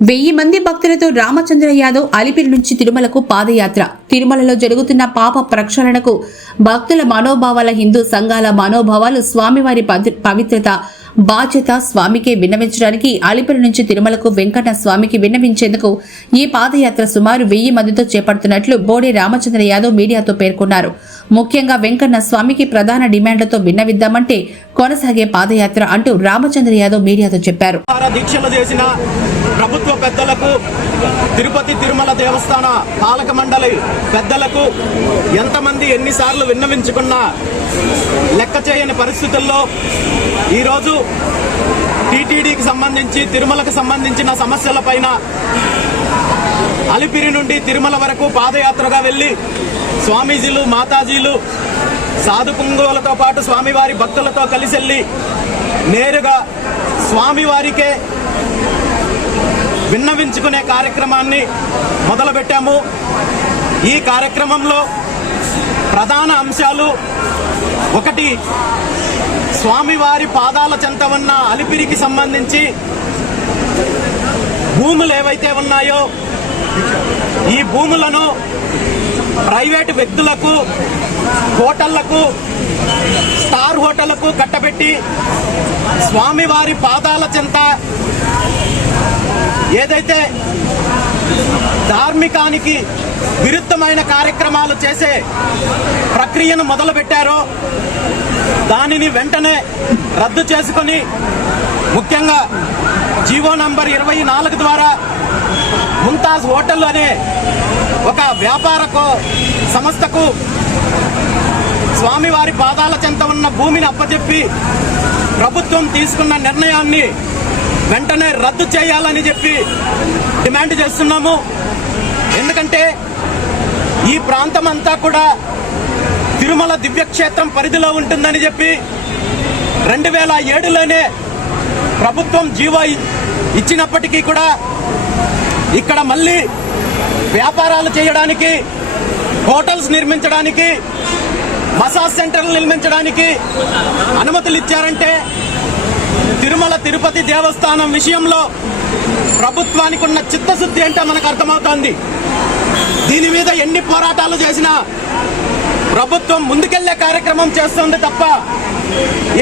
వెయ్యి మంది భక్తులతో రామచంద్ర యాదవ్ అలిపిరి నుంచి తిరుమలకు పాదయాత్ర. తిరుమలలో జరుగుతున్న పాప ప్రక్షాళనకు భక్తుల మనోభావాల హిందూ సంఘాల మనోభావాలు స్వామివారి పవిత్రత బాధ్యత స్వామికే విన్నవించడానికి అలిపిరి నుంచి తిరుమలకు వెంకన్న స్వామికి విన్నవించేందుకు ఈ పాదయాత్ర సుమారు వెయ్యి మందితో చేపడుతున్నట్లు బోడే రామచంద్ర యాదవ్ మీడియాతో పేర్కొన్నారు. ముఖ్యంగా వెంకన్న స్వామికి ప్రధాన డిమాండ్లతో విన్నవిద్దామంటే కొనసాగే పాదయాత్ర అంటూ రామచంద్ర యాదవ్ మీడియాతో చెప్పారు. దీక్షలు చేసిన ప్రభుత్వ పెద్దలకు తిరుపతి తిరుమల దేవస్థాన పాలక మండలి పెద్దలకు ఎంతమంది ఎన్నిసార్లు విన్నవించుకున్నా లెక్క చేయని పరిస్థితుల్లో ఈరోజు టీటీడీకి సంబంధించి తిరుమలకు సంబంధించిన సమస్యల పైన అలిపిరి నుండి తిరుమల వరకు పాదయాత్రగా వెళ్ళి స్వామీజీలు మాతాజీలు సాధు పుంగులతో పాటు స్వామివారి భక్తులతో కలిసి వెళ్ళి నేరుగా స్వామివారికే విన్నవించుకునే కార్యక్రమాన్ని మొదలుపెట్టాము. ఈ కార్యక్రమంలో ప్రధాన అంశాలు ఒకటి స్వామివారి పాదాల చెంత ఉన్న అలిపిరికి సంబంధించి భూములు ఏవైతే ఉన్నాయో ఈ భూములను ప్రైవేటు వ్యక్తులకు హోటళ్ళకు స్టార్ హోటళ్ళకు కట్టబెట్టి స్వామివారి పాదాల చెంత ఏదైతే ధార్మికానికి విరుద్ధమైన కార్యక్రమాలు చేసే ప్రక్రియను మొదలుపెట్టారో దానిని వెంటనే రద్దు చేసుకొని ముఖ్యంగా జీవో నంబర్ ఇరవై నాలుగు ద్వారా ముంతాజ్ హోటల్ అనే ఒక వ్యాపారకు సంస్థకు స్వామివారి పాదాల చెంత ఉన్న భూమిని అప్పచెప్పి ప్రభుత్వం తీసుకున్న నిర్ణయాన్ని వెంటనే రద్దు చేయాలని చెప్పి డిమాండ్ చేస్తున్నాము. ఎందుకంటే ఈ ప్రాంతం అంతా కూడా తిరుమల దివ్యక్షేత్రం పరిధిలో ఉంటుందని చెప్పి రెండు వేల ఏడులోనే ప్రభుత్వం జీవో ఇచ్చినప్పటికీ కూడా ఇక్కడ మళ్ళీ వ్యాపారాలు చేయడానికి హోటల్స్ నిర్మించడానికి మసాజ్ సెంటర్లు నిర్మించడానికి అనుమతులు ఇచ్చారంటే తిరుమల తిరుపతి దేవస్థానం విషయంలో ప్రభుత్వానికి ఉన్న చిత్తశుద్ధి అంటే మనకు అర్థమవుతోంది. దీని మీద ఎన్ని పోరాటాలు చేసినా ప్రభుత్వం ముందుకెళ్ళే కార్యక్రమం చేస్తుంది తప్ప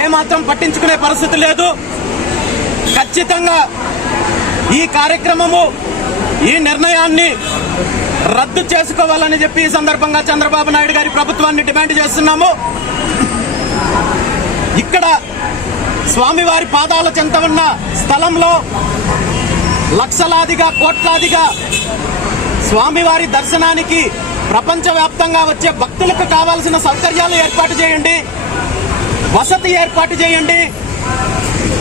ఏమాత్రం పట్టించుకునే పరిస్థితి లేదు. ఖచ్చితంగా ఈ కార్యక్రమము ఈ నిర్ణయాన్ని రద్దు చేసుకోవాలని చెప్పి ఈ సందర్భంగా చంద్రబాబు నాయుడు గారి ప్రభుత్వాన్ని డిమాండ్ చేస్తున్నాము. ఇక్కడ స్వామివారి పాదాల చెంత ఉన్న స్థలంలో లక్షలాదిగా కోట్లాదిగా స్వామివారి దర్శనానికి ప్రపంచవ్యాప్తంగా వచ్చే భక్తులకు కావాల్సిన సౌకర్యాలు ఏర్పాటు చేయండి. వసతి ఏర్పాటు చేయండి.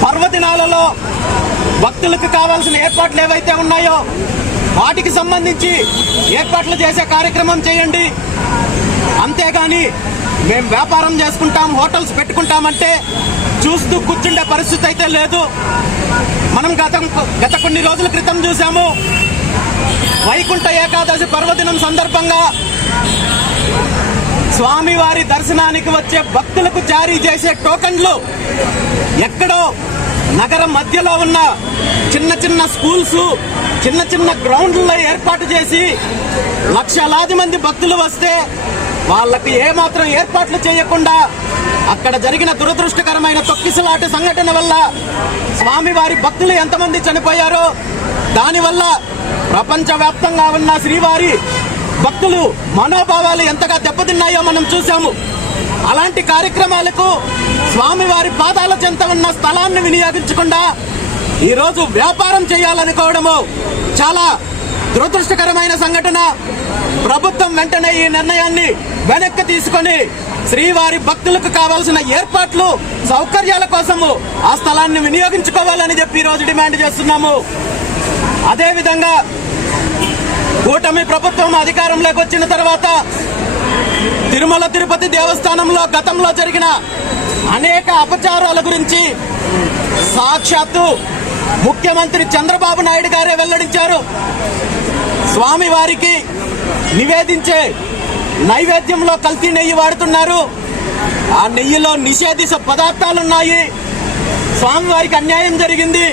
పర్వదినాలలో భక్తులకు కావాల్సిన ఏర్పాట్లు ఏవైతే ఉన్నాయో వాటికి సంబంధించి ఏర్పాట్లు చేసే కార్యక్రమం చేయండి. అంతేగాని మేము వ్యాపారం చేసుకుంటాం హోటల్స్ పెట్టుకుంటామంటే చూస్తూ కూర్చుండే పరిస్థితి అయితే లేదు. మనం గత గత కొన్ని రోజుల క్రితం చూసాము వైకుంఠ ఏకాదశి పర్వదినం సందర్భంగా స్వామివారి దర్శనానికి వచ్చే భక్తులకు జారీ చేసే టోకన్లు ఎక్కడో నగరం మధ్యలో ఉన్న చిన్న చిన్న స్కూల్స్ చిన్న చిన్న గ్రౌండ్లలో ఏర్పాటు చేసి లక్షలాది మంది భక్తులు వస్తే వాళ్ళకి ఏమాత్రం ఏర్పాట్లు చేయకుండా అక్కడ జరిగిన దురదృష్టకరమైన తొక్కిసలాట సంఘటన వల్ల స్వామివారి భక్తులు ఎంతమంది చనిపోయారో దానివల్ల ప్రపంచవ్యాప్తంగా ఉన్న శ్రీవారి భక్తులు మనోభావాలు ఎంతగా దెబ్బతిన్నాయో మనం చూసాము అలాంటి కార్యక్రమాలకు స్వామివారి పాదాల చెంత ఉన్న స్థలాన్ని వినియోగించకుండా ఈరోజు వ్యాపారం చేయాలనుకోవడము చాలా దురదృష్టకరమైన సంఘటన. ప్రభుత్వం వెంటనే ఈ నిర్ణయాన్ని వెనక్కి తీసుకొని శ్రీవారి భక్తులకు కావాల్సిన ఏర్పాట్లు సౌకర్యాల కోసము ఆ స్థలాన్ని వినియోగించుకోవాలని చెప్పి ఈరోజు రోజు డిమాండ్ చేస్తున్నాము. అదేవిధంగా కూటమి ప్రభుత్వం అధికారంలోకి వచ్చిన తర్వాత తిరుమల తిరుపతి దేవస్థానంలో గతంలో జరిగిన అనేక అపచారాల గురించి సాక్షాత్తు ముఖ్యమంత్రి చంద్రబాబు నాయుడు గారే వెల్లడించారు. స్వామివారికి నివేదించే నైవేద్యంలో కల్తీ నెయ్యి వాడుతున్నారు. ఆ నెయ్యిలో నిషేధిత పదార్థాలున్నాయి. స్వామివారికి అన్యాయం జరిగింది.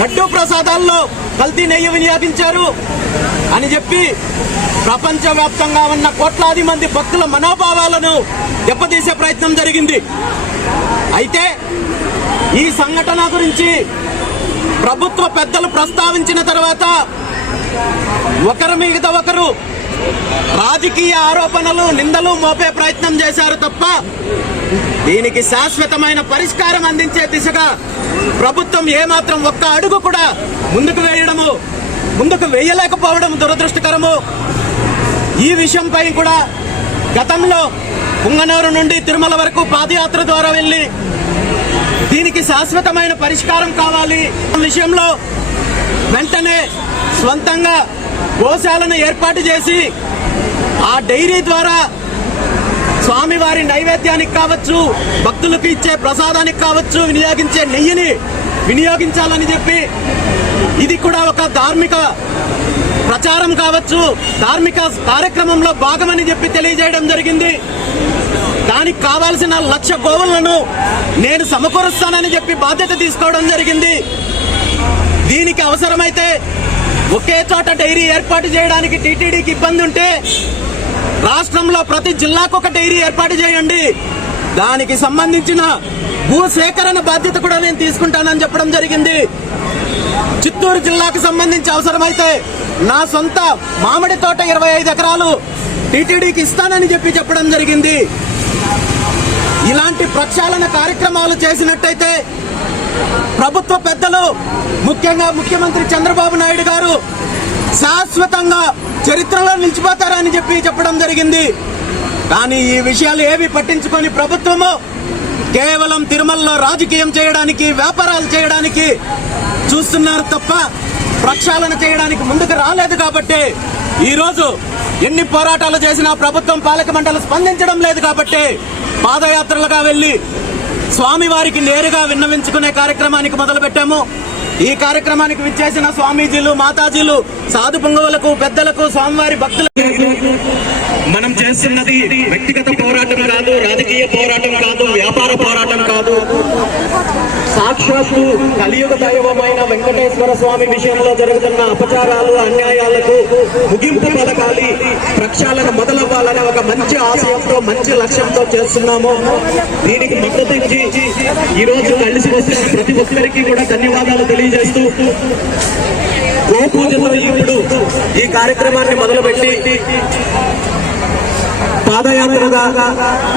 లడ్డూ ప్రసాదాల్లో కల్తీ నెయ్యి వినియోగించారు. అని చెప్పి ప్రపంచవ్యాప్తంగా ఉన్న కోట్లాది మంది భక్తుల మనోభావాలను దెబ్బతీసే ప్రయత్నం జరిగింది. అయితే ఈ సంఘటన గురించి ప్రభుత్వ పెద్దలు ప్రస్తావించిన తర్వాత ఒకరి మీద ఒకరు రాజకీయ ఆరోపణలు నిందలు మోపే ప్రయత్నం చేశారు తప్ప దీనికి శాశ్వతమైన పరిష్కారం అందించే దిశగా ప్రభుత్వం ఏమాత్రం ఒక్క అడుగు కూడా ముందుకు వేయడము ముందుకు వేయలేకపోవడం దురదృష్టకరము. ఈ విషయంపై కూడా గతంలో పుంగనూరు నుండి తిరుమల వరకు పాదయాత్ర ద్వారా వెళ్ళి దీనికి శాశ్వతమైన పరిష్కారం కావాలి. విషయంలో వెంటనే స్వంతంగా గోశాలను ఏర్పాటు చేసి ఆ డైరీ ద్వారా స్వామివారి నైవేద్యానికి కావచ్చు భక్తులకు ఇచ్చే ప్రసాదానికి కావచ్చు వినియోగించే నెయ్యిని వినియోగించాలని చెప్పి ఇది కూడా ఒక ధార్మిక ప్రచారం కావచ్చు ధార్మిక కార్యక్రమంలో భాగమని చెప్పి తెలియజేయడం జరిగింది. దానికి కావాల్సిన లక్ష గోవులను నేను సమకూరుస్తానని చెప్పి బాధ్యత తీసుకోవడం జరిగింది. దీనికి అవసరమైతే ఒకే చోట డైరీ ఏర్పాటు చేయడానికి టీటీడీకి ఇబ్బంది ఉంటే రాష్ట్రంలో ప్రతి జిల్లాకు ఒక డైరీ ఏర్పాటు చేయండి. దానికి సంబంధించిన భూ సేకరణ బాధ్యత కూడా నేను తీసుకుంటానని చెప్పడం జరిగింది. చిత్తూరు జిల్లాకు సంబంధించి అవసరమైతే నా సొంత మామిడి తోట ఇరవై ఐదు ఎకరాలు టీటీడీకి ఇస్తానని చెప్పి చెప్పడం జరిగింది. ఇలాంటి ప్రక్షాళన కార్యక్రమాలు చేసినట్టయితే ప్రభుత్వ పెద్దలు ముఖ్యంగా ముఖ్యమంత్రి చంద్రబాబు నాయుడు గారు శాశ్వతంగా చరిత్రలో నిలిచిపోతారని చెప్పి చెప్పడం జరిగింది. కానీ ఈ విషయాలు ఏవి పట్టించుకొని ప్రభుత్వము కేవలం తిరుమలలో రాజకీయం చేయడానికి వ్యాపారాలు చేయడానికి చూస్తున్నారు తప్ప ప్రక్షాళన చేయడానికి ముందుకు రాలేదు కాబట్టి ఈరోజు ఎన్ని పోరాటాలు చేసినా ప్రభుత్వం పాలక మండలి స్పందించడం లేదు కాబట్టి పాదయాత్రలుగా వెళ్ళి స్వామివారికి నేరుగా విన్నవించుకునే కార్యక్రమానికి మొదలుపెట్టాము. ఈ కార్యక్రమానికి విచ్చేసిన స్వామీజీలు మాతాజీలు సాధు పొంగవులకు పెద్దలకు స్వామివారి భక్తులకు మనం చేస్తున్నది వ్యక్తిగత పోరాటం కాదు రాజకీయ పోరాటం కాదు వ్యాపార పోరాటం కాదు. సాక్షాత్తు కలియుగ దైవమైన వెంకటేశ్వర స్వామి విషయంలో జరుగుతున్న అపచారాలు అన్యాయాలకు ముగింపు పలకాలి ప్రక్షాళన మొదలవ్వాలనే ఒక మంచి ఆశయంతో మంచి లక్ష్యంతో చేస్తున్నాము. దీనికి మద్దతు ఇచ్చి ఈ రోజు కలిసి వస్తున్న ప్రతి ఒక్కరికి కూడా ధన్యవాదాలు తెలియజేస్తూ గోపూజతో ఇప్పుడు ఈ కార్యక్రమాన్ని మొదలుపెట్టి పాదయాత్రగా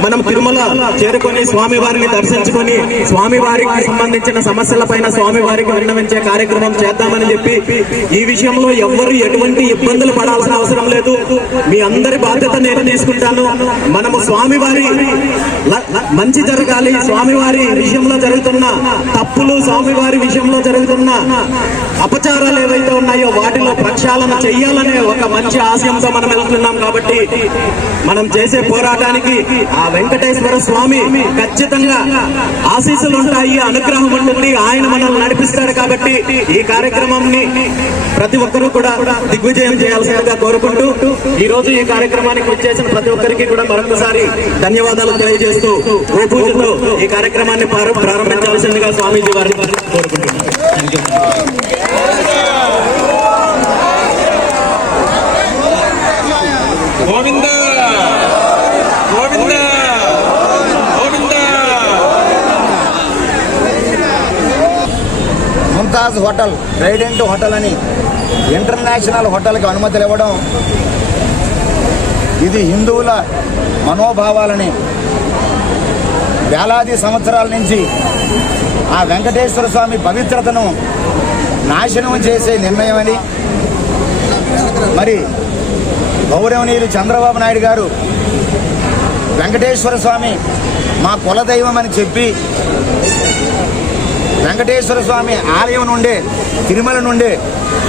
మనం తిరుమల చేరుకొని స్వామివారిని దర్శించుకొని స్వామివారికి సంబంధించిన సమస్యలపైన స్వామివారికి విన్నవించే కార్యక్రమం చేద్దామని చెప్పి ఈ విషయంలో ఎవ్వరు ఎటువంటి ఇబ్బందులు పడాల్సిన అవసరం లేదు. మీ అందరి బాధ్యత నేను తీసుకుంటాను. మనము స్వామివారి మంచి జరగాలి. స్వామివారి విషయంలో జరుగుతున్న తప్పులు స్వామివారి విషయంలో జరుగుతున్న అపచారాలు ఏవైతే ఉన్నాయో వాటిలో ప్రక్షాళన చెయ్యాలనే ఒక మంచి ఆశయంతో మనం వెళ్తున్నాం కాబట్టి మనం చేసే పోరాటానికి ఆ వెంకటేశ్వర స్వామి ఖచ్చితంగా ఆశీస్సులు ఉంటాయి అనుగ్రహం ఉంటుంది ఆయన మనల్ని నడిపిస్తాడు కాబట్టి ఈ కార్యక్రమాన్ని ప్రతి ఒక్కరూ కూడా దిగ్విజయం చేయాల్సిందిగా కోరుకుంటూ ఈ రోజు ఈ కార్యక్రమానికి వచ్చేసిన ప్రతి ఒక్కరికి కూడా మరొకసారి ధన్యవాదాలు తెలియజేస్తూ ఓ పూజతో ఈ కార్యక్రమాన్ని ప్రారంభించాల్సిందిగా స్వామీజీ వారిని కోరుకుంటున్నాను. ముంతాజ్ హోటల్ ట్రైడెంట్ హోటల్ అని ఇంటర్నేషనల్ హోటల్కి అనుమతులు ఇవ్వడం ఇది హిందువుల మనోభావాలని వేలాది సంవత్సరాల నుంచి ఆ వెంకటేశ్వర స్వామి పవిత్రతను నాశనం చేసే నిర్ణయం అని మరి గౌరవనీయులు చంద్రబాబు నాయుడు గారు వెంకటేశ్వర స్వామి మా కులదైవం అని చెప్పి వెంకటేశ్వర స్వామి ఆలయం నుండే తిరుమల నుండే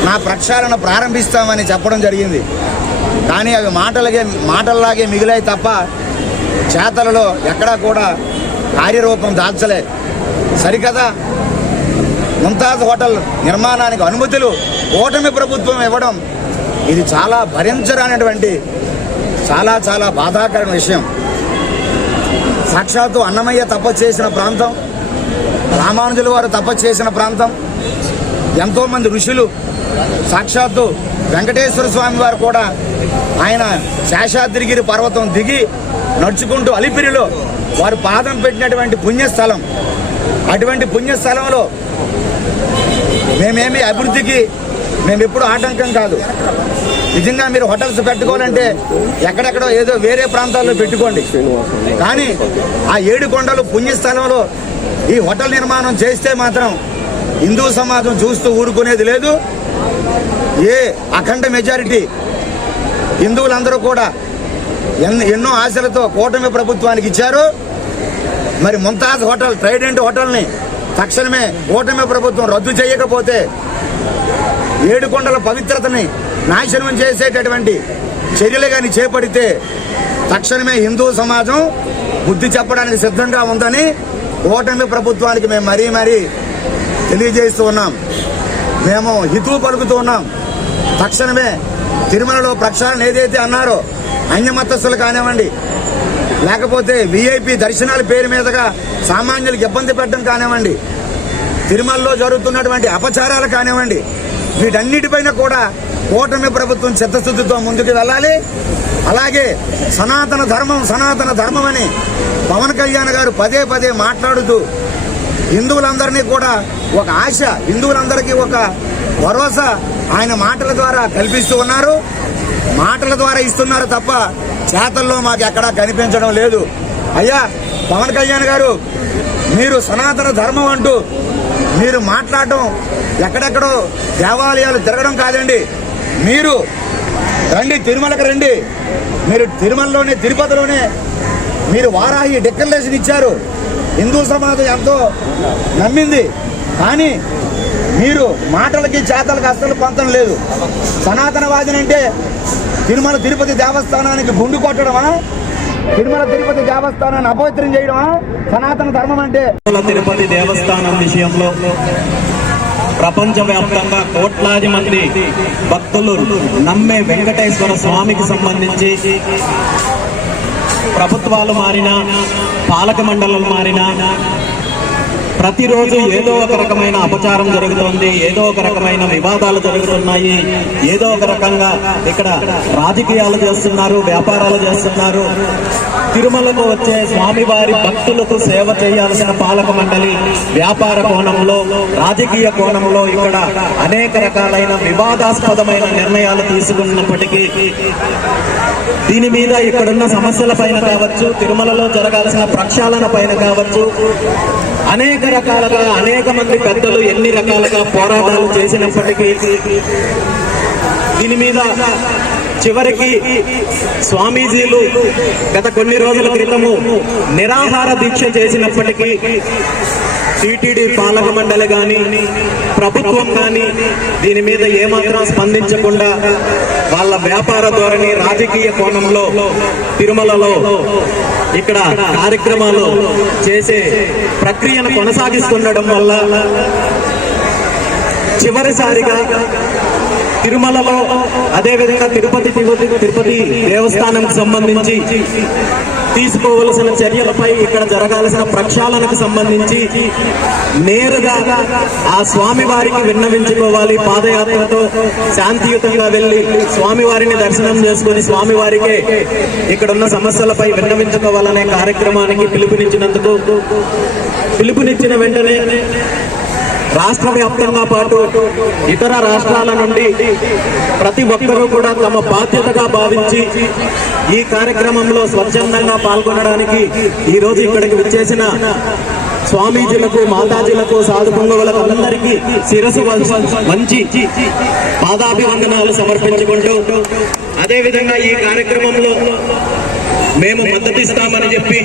నా ప్రక్షాళన ప్రారంభిస్తామని చెప్పడం జరిగింది. కానీ అవి మాటలగే మాటల్లాగే మిగిలాయి తప్ప చేతలలో ఎక్కడా కూడా కార్యరూపం దాల్చలే. సరికదా? ముంతాజ్ హోటల్ నిర్మాణానికి అనుమతులు ఓటమి ప్రభుత్వం ఇవ్వడం ఇది చాలా భరించరానటువంటి చాలా చాలా బాధాకరమైన విషయం. సాక్షాత్తు అన్నమయ్య తపస్సు చేసిన ప్రాంతం. రామానుజుల వారు తపస్సు చేసిన ప్రాంతం. ఎంతోమంది ఋషులు సాక్షాత్తు వెంకటేశ్వర స్వామి వారు కూడా ఆయన శేషాద్రిగిరి పర్వతం దిగి నడుచుకుంటూ అలిపిరిలో వారు పాదం పెట్టినటువంటి పుణ్యస్థలం. అటువంటి పుణ్యస్థలంలో మేమేమి అభివృద్ధికి మేము ఎప్పుడు ఆటంకం కాదు. నిజంగా మీరు హోటల్స్ పెట్టుకోవాలంటే ఎక్కడెక్కడో ఏదో వేరే ప్రాంతాల్లో పెట్టుకోండి. కానీ ఆ ఏడు కొండలు పుణ్యస్థలంలో ఈ హోటల్ నిర్మాణం చేస్తే మాత్రం హిందూ సమాజం చూస్తూ ఊరుకునేది లేదు. ఏ అఖండ మెజారిటీ హిందువులందరూ కూడా ఎన్నో ఆశలతో కూటమి ప్రభుత్వానికి ఇచ్చారు. మరి ముంతాజ్ హోటల్ ట్రైడెంట్ హోటల్ని తక్షణమే కూటమి ప్రభుత్వం రద్దు చేయకపోతే ఏడుకొండల పవిత్రతని నాశనం చేసేటటువంటి చర్యలు కానీ చేపడితే తక్షణమే హిందూ సమాజం బుద్ధి చెప్పడానికి సిద్ధంగా ఉందని ఓటమి ప్రభుత్వానికి మేము మరీ మరీ తెలియజేస్తూ ఉన్నాం. మేము హితువు పలుకుతూ ఉన్నాం. తక్షణమే తిరుమలలో ప్రక్షాళన ఏదైతే అన్నారో అన్యమతస్తులు కానివ్వండి లేకపోతే విఐపి దర్శనాల పేరు మీదుగా సామాన్యులకు ఇబ్బంది పెట్టడం కానివ్వండి తిరుమలలో జరుగుతున్నటువంటి అపచారాలు కానివ్వండి వీటన్నిటిపైన కూడా కూటమి ప్రభుత్వం చిత్తశుద్ధితో ముందుకు వెళ్ళాలి. అలాగే సనాతన ధర్మం సనాతన ధర్మం అని పవన్ కళ్యాణ్ గారు పదే పదే మాట్లాడుతూ హిందువులందరినీ కూడా ఒక ఆశ హిందువులందరికీ ఒక భరోసా ఆయన మాటల ద్వారా కల్పిస్తూ ఉన్నారు. మాటల ద్వారా ఇస్తున్నారు తప్ప చేతల్లో మాకు ఎక్కడా కనిపించడం లేదు. అయ్యా పవన్ కళ్యాణ్ గారు మీరు సనాతన ధర్మం అంటూ మీరు మాట్లాడడం ఎక్కడెక్కడో దేవాలయాలు తిరగడం కాదండి. మీరు రండి తిరుమలకి రండి. మీరు తిరుమలలోనే తిరుపతిలోనే మీరు వారాహి డిక్లరేషన్ ఇచ్చారు. హిందూ సమాజం ఎంతో నమ్మింది. కానీ మీరు మాటలకి చేతలకి అస్సలు పొందడం లేదు. సనాతనవాదిని అంటే తిరుమల తిరుపతి దేవస్థానానికి గుండు కొట్టడమా? తిరుమల తిరుపతి దేవస్థానాన్ని అపవిత్రం చేయడం సనాతన ధర్మం అంటే? తిరుమల తిరుపతి దేవస్థానం విషయంలో ప్రపంచవ్యాప్తంగా కోట్లాది మంది భక్తులు నమ్మే వెంకటేశ్వర స్వామికి సంబంధించి ప్రభుత్వాలు మారినా పాలక మండలం మారినా ప్రతిరోజు ఏదో ఒక రకమైన అపచారం జరుగుతోంది ఏదో ఒక రకమైన వివాదాలు జరుగుతున్నాయి ఏదో ఒక రకంగా ఇక్కడ రాజకీయాలు చేస్తున్నారు వ్యాపారాలు చేస్తున్నారు. తిరుమలకు వచ్చే స్వామివారి భక్తులకు సేవ చేయాల్సిన పాలక మండలి వ్యాపార కోణంలో రాజకీయ కోణంలో ఇక్కడ అనేక రకాలైన వివాదాస్పదమైన నిర్ణయాలు తీసుకున్నప్పటికీ దీని మీద ఇక్కడున్న సమస్యల పైన కావచ్చు తిరుమలలో జరగాల్సిన ప్రక్షాళన పైన కావచ్చు అనేక రకాలుగా అనేక మంది పెద్దలు ఎన్ని రకాలుగా పోరాటాలు చేసినప్పటికీ దీని మీద చివరికి స్వామీజీలు గత కొన్ని రోజుల క్రితము నిరాహార దీక్ష చేసినప్పటికీ టిటిడి పాలక మండలి కానీ ప్రభుత్వం కానీ దీని మీద ఏమాత్రం స్పందించకుండా వాళ్ళ వ్యాపార ధోరణి రాజకీయ కోణంలో తిరుమలలో ఇక్కడ కార్యక్రమాలు చేసే ప్రక్రియను కొనసాగిస్తుండడం వల్ల చివరిసారిగా తిరుమలలో అదేవిధంగా తిరుపతి తిరుపతి తిరుపతి దేవస్థానం సంబంధించి తీసుకోవలసిన చర్యలపై ఇక్కడ జరగాల్సిన ప్రక్షాళనకు సంబంధించి నేరుగా ఆ స్వామి వారికి విన్నవించుకోవాలి. పాదయాత్రతో శాంతియుతంగా వెళ్ళి స్వామివారిని దర్శనం చేసుకుని స్వామివారికే ఇక్కడున్న సమస్యలపై విన్నవించుకోవాలనే కార్యక్రమానికి పిలుపునిచ్చినందుకు పిలుపునిచ్చిన వెంటనే రాష్ట్ర వ్యాప్తంగా పాటు ఇతర రాష్ట్రాల నుండి ప్రతి ఒక్కరూ కూడా తమ బాధ్యతగా భావించి ఈ కార్యక్రమంలో స్వచ్ఛందంగా పాల్గొనడానికి ఈరోజు ఇక్కడికి విచ్చేసిన స్వామీజీలకు మాతాజీలకు సాధు పొంగవులకు అందరికీ శిరసు మంచి పాదాభివందనాలు సమర్పించుకుంటూ అదేవిధంగా ఈ కార్యక్రమంలో మేము మద్దతిస్తామని చెప్పి